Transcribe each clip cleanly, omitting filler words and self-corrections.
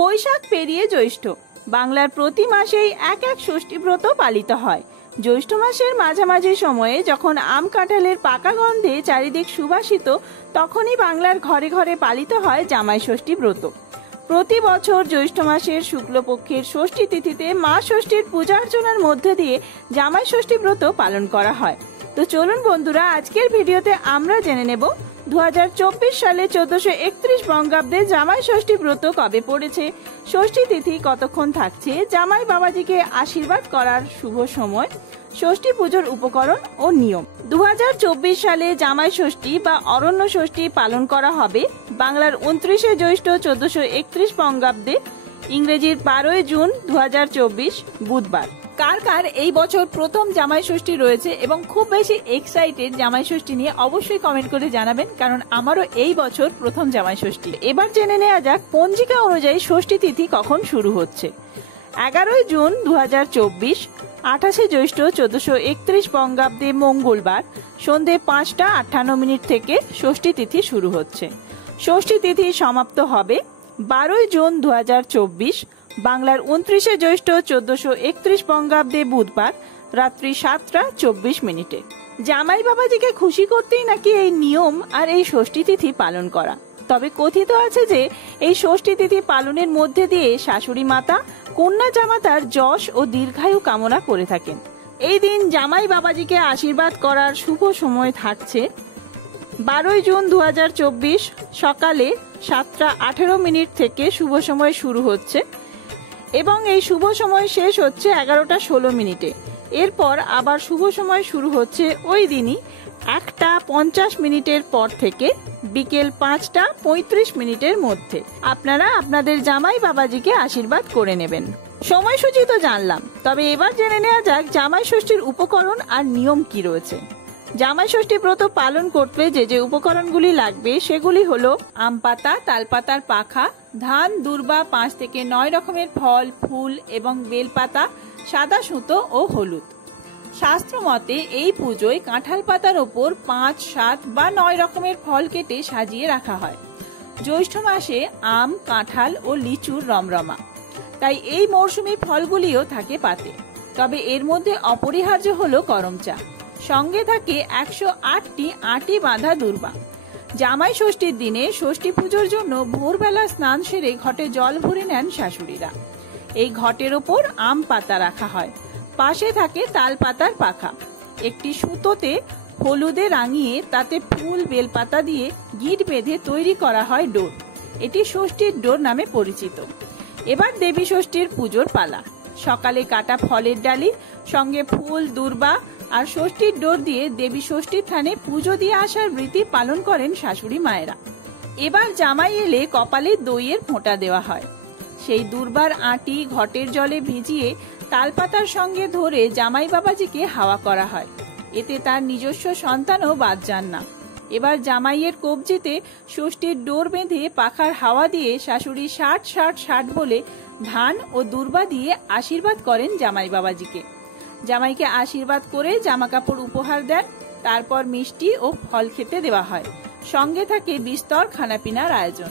বৈশাখ পেরিয়ে জ্যৈষ্ঠ, বাংলার প্রতি মাসেই এক এক ষষ্ঠী ব্রত পালিত হয়। জ্যৈষ্ঠ মাসের মাঝামাঝি সময়ে যখন আম কাঁঠালের পাকা গন্ধে চারিদিক সুবাসিত, তখনই বাংলার ঘরে ঘরে পালিত হয় জামাই ষষ্ঠী ব্রত। প্রতি বছর জ্যৈষ্ঠ মাসের শুক্লপক্ষের ষষ্ঠী তিথিতে মা ষষ্ঠীর পূজা অর্চনার মধ্য দিয়ে জামাই ষষ্ঠী ব্রত পালন করা হয়। তো চলুন বন্ধুরা, আজকের ভিডিওতে আমরা জেনে নেব 2024 সালে 1431 বঙ্গাব্দে জামাই ষষ্ঠী ব্রত কবে পড়েছে, ষষ্ঠী তিথি কতক্ষণ থাকছে, জামাই বাবাজিকে আশীর্বাদ করার শুভ সময়, ষষ্ঠী পুজোর উপকরণ ও নিয়ম। 2024 সালে জামাই ষষ্ঠী বা অরণ্য ষষ্ঠী পালন করা হবে বাংলার 29শে জ্যৈষ্ঠ 1431 বঙ্গাব্দে, ইংরেজির 12ই জুন 2024 বুধবার। কার কার এই বছর প্রথম জামাই ষষ্ঠী রয়েছে এবং খুব বেশি এক্সাইটেড জামাই ষষ্ঠী নিয়ে, অবশ্যই কমেন্ট করে জানাবেন, কারণ আমারও এই বছর প্রথম জামাই ষষ্ঠী। এবার জেনে নেওয়া যাক পঞ্জিকা অনুযায়ী ষষ্ঠী তিথি কখন শুরু হচ্ছে। 11ই জুন 2024, 28শে জ্যৈষ্ঠ 1431 বঙ্গাব্দে মঙ্গলবার সন্ধে 5:58 থেকে ষষ্ঠী তিথি শুরু হচ্ছে। ষষ্ঠী তিথি সমাপ্ত হবে 12ই জুন 2024, বাংলার 29শে জ্যৈষ্ঠ 1431 বঙ্গাব্দে বুধবার রাত্রি 7:24। জামাই বাবাজিকে খুশি করতেই নাকি এই নিয়ম আর এই ষষ্ঠী তিথি পালন করা। তবে কথিত আছে যে এই ষষ্ঠী তিথি পালনের মধ্যে দিয়ে শাশুড়ি মাতা কন্যা জামাতার যশ ও দীর্ঘায়ু কামনা করে থাকেন। এই দিন জামাই বাবাজিকে আশীর্বাদ করার শুভ সময় থাকছে 12ই জুন 2024 সকালে 7:18 থেকে শুভ সময় শুরু হচ্ছে এবং এই শুভ সময় শেষ হচ্ছে 11:16। এরপর আবার শুভ সময় শুরু হচ্ছে ওই দিনই 1:50 পর থেকে বিকেল 5:35 মধ্যে। আপনারা আপনাদের জামাই বাবাজিকে আশীর্বাদ করে নেবেন। সময়সূচি তো জানলাম, তবে এবার জেনে নেওয়া যাক জামাই ষষ্ঠীর উপকরণ আর নিয়ম কি রয়েছে। জামাই ষষ্ঠী ব্রত পালন করতে যে যে উপকরণগুলি লাগবে সেগুলি হলো আম পাতা, তালপাতার পাখা, ধান, দূর্বা, 5 থেকে 9 রকমের ফল, ফুল এবং বেলপাতা, সাদা সুতো ও হলুদ। শাস্ত্র মতে এই পুজোয় কাঁঠাল পাতার ওপর 5, 7 বা 9 রকমের ফল কেটে সাজিয়ে রাখা হয়। জ্যৈষ্ঠ মাসে আম, কাঁঠাল ও লিচুর রমরমা, তাই এই মরশুমি ফলগুলিও থাকে পাতে। তবে এর মধ্যে অপরিহার্য হলো করম চা, সঙ্গে থাকে 108টি আটি বাঁধা দূর্বা। জামাই ষষ্ঠীর দিনে ষষ্ঠী পুজোর জন্য ভোরবেলা স্নান সেরে ঘটে জল ভরে নেন শাশুড়িরা। এই ঘটের ওপর আম পাতা রাখা হয়, পাশে থাকে তাল পাতার পাখা। একটি সুতোতে হলুদে রাঙিয়ে তাতে ফুল, বেলপাতা দিয়ে গিঁট বেঁধে তৈরি করা হয় ডোর। এটি ষষ্ঠীর ডোর নামে পরিচিত। এবার দেবী ষষ্ঠীর পুজোর পালা। সকালে কাটা ফলের ডালি সঙ্গে ফুল, দূর্বা আর ষষ্ঠীর ডোর দিয়ে দেবী ষষ্ঠীর থানে পুজো দিয়ে আসার রীতি পালন করেন শাশুড়ি মায়েরা। এবার জামাই এলে কপালে দইয়ের ফোঁটা দেওয়া হয়। সেই দূর্বার আটি ঘটের জলে ভিজিয়ে তালপাতার সঙ্গে ধরে জামাই বাবাজিকে হাওয়া করা হয়, এতে তার নিজস্ব সন্তানও বাদ যান না। এবার জামাইয়ের কবজিতে ষষ্ঠীর ডোর বেঁধে পাখার হাওয়া দিয়ে শাশুড়ি 60 60 60 বলে ধান ও দূর্বা দিয়ে আশীর্বাদ করেন জামাই বাবাজিকে। জামাইকে আশীর্বাদ করে জামা কাপড় উপহার দেন, তারপর মিষ্টি ও ফল খেতে দেওয়া হয়। সঙ্গে থাকে বিস্তর খানাপিনার আয়োজন।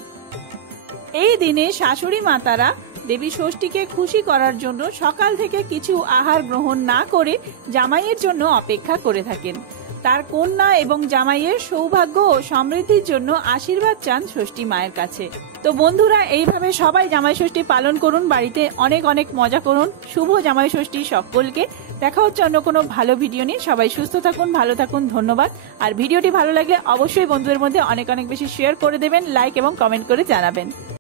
এই দিনে শাশুড়ি মাতারা দেবী ষষ্ঠীকে খুশি করার জন্য সকাল থেকে কিছু আহার গ্রহণ না করে জামাইয়ের জন্য অপেক্ষা করে থাকেন। তার কন্যা এবং জামাইয়ের সৌভাগ্য ও সমৃদ্ধির জন্য আশীর্বাদ চান ষষ্ঠী মায়ের কাছে। তো বন্ধুরা, এইভাবে সবাই জামাই ষষ্ঠী পালন করুন, বাড়িতে অনেক অনেক মজা করুন। শুভ জামাই ষষ্ঠী সকলকে। দেখা হচ্ছে অন্য কোনো ভালো ভিডিও নিয়ে। সবাই সুস্থ থাকুন, ভালো থাকুন, ধন্যবাদ। আর ভিডিওটি ভালো লাগলে অবশ্যই বন্ধুদের মধ্যে অনেক অনেক বেশি শেয়ার করে দেবেন, লাইক এবং কমেন্ট করে জানাবেন।